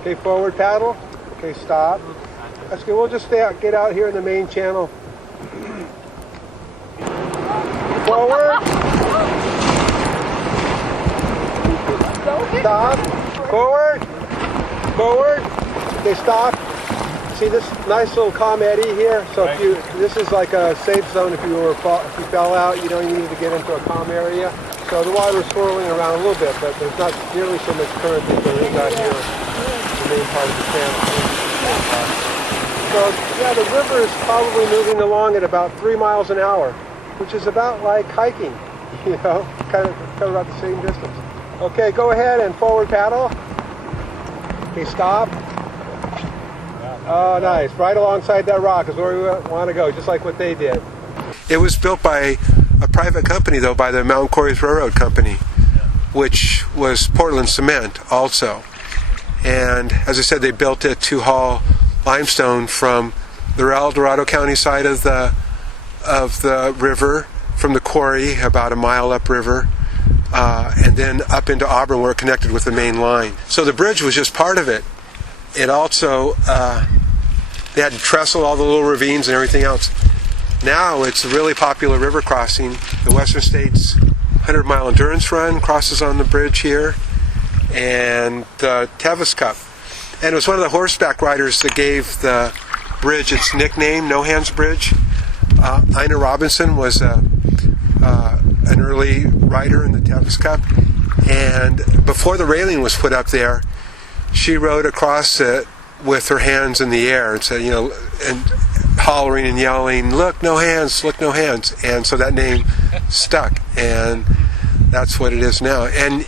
Okay, forward paddle. Okay, stop. That's good. We'll just get out here in the main channel. Forward. Stop. Forward. Forward. Okay, stop. See this nice little calm eddy here? So if you, this is like a safe zone if you fell out, you needed to get into a calm area. So the water is swirling around a little bit, but there's not nearly so much current as there is out here in the main part of the channel. So yeah, the river is probably moving along at about 3 miles an hour, which is about like hiking, kind of about the same distance. Okay, go ahead and forward paddle. Okay, stop. Oh, nice. Right alongside that rock is where we want to go, just like what they did. It was built by a private company, though, by the Mountain Quarries Railroad Company, which was Portland Cement also. And as I said, they built it to haul limestone from the El Dorado County side of the river, from the quarry about a mile upriver, and then up into Auburn where it connected with the main line. So the bridge was just part of it. It also, they had to trestle all the little ravines and everything else. Now it's a really popular river crossing. The Western States 100-mile endurance run crosses on the bridge here, and the Tevis Cup. And it was one of the horseback riders that gave the bridge its nickname, No Hands Bridge. Ina Robinson was an early rider in the Tevis Cup, and before the railing was put up there, she rode across it with her hands in the air and said, and hollering and yelling, "Look, no hands, look, no hands." And so that name stuck, and that's what it is now. And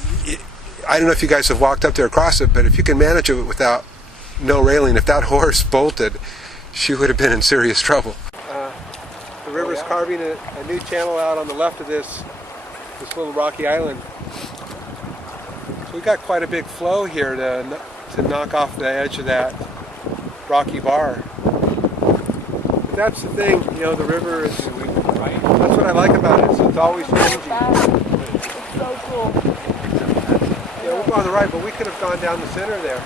I don't know if you guys have walked up there across it, but if you can manage it without no railing, if that horse bolted, she would have been in serious trouble. The river's carving a new channel out on the left of this little rocky island. So we got quite a big flow here to knock off the edge of that rocky bar. But that's the thing, the river is, that's what I like about it, so it's always changing. It's so cool. Yeah, we'll go on the right, but we could have gone down the center there.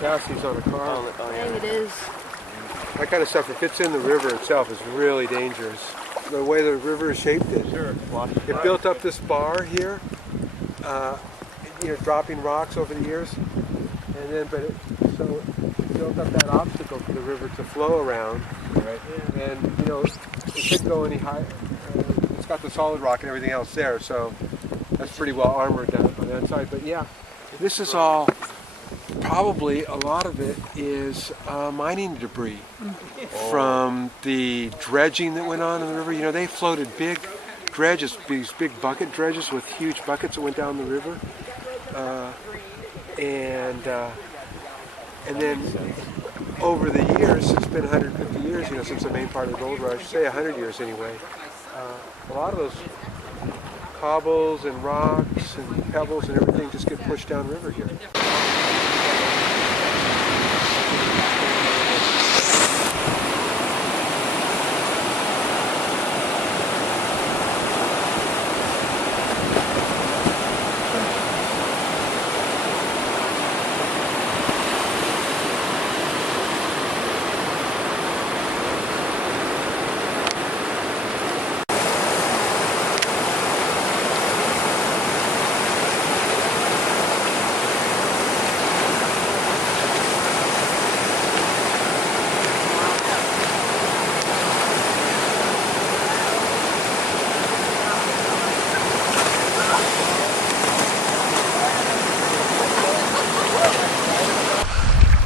Chassis on a car. Dang, it is. That kind of stuff, if it's in the river itself, is really dangerous. The way the river is shaped, it built up this bar here, dropping rocks over the years, and then it built up that obstacle for the river to flow around. Right. And it couldn't go any higher. It's got the solid rock and everything else there, so that's pretty well armored down on that side. But yeah, this is all. Probably a lot of it is mining debris from the dredging that went on in the river. They floated big dredges, these big bucket dredges with huge buckets that went down the river, and then over the years, it's been 150 years, since the main part of the gold rush. Say 100 years anyway. A lot of those cobbles and rocks and pebbles and everything just get pushed downriver here.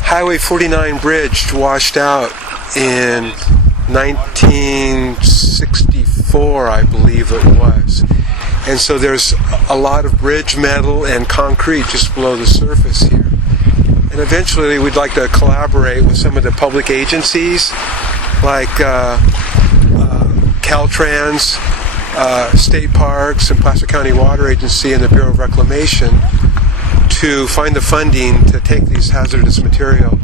Highway 49 bridge washed out in 1964, I believe it was. And so there's a lot of bridge metal and concrete just below the surface here. And eventually we'd like to collaborate with some of the public agencies like Caltrans, State Parks, and Placer County Water Agency, and the Bureau of Reclamation to find the funding to take these hazardous material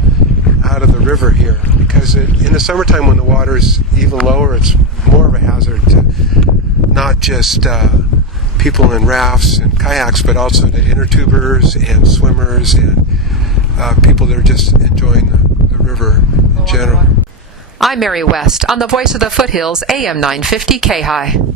out of the river here, because in the summertime when the water is even lower, it's more of a hazard to not just people in rafts and kayaks, but also to inner tubers and swimmers and people that are just enjoying the river in general. I'm Mary West on the Voice of the Foothills, AM 950 KAHI.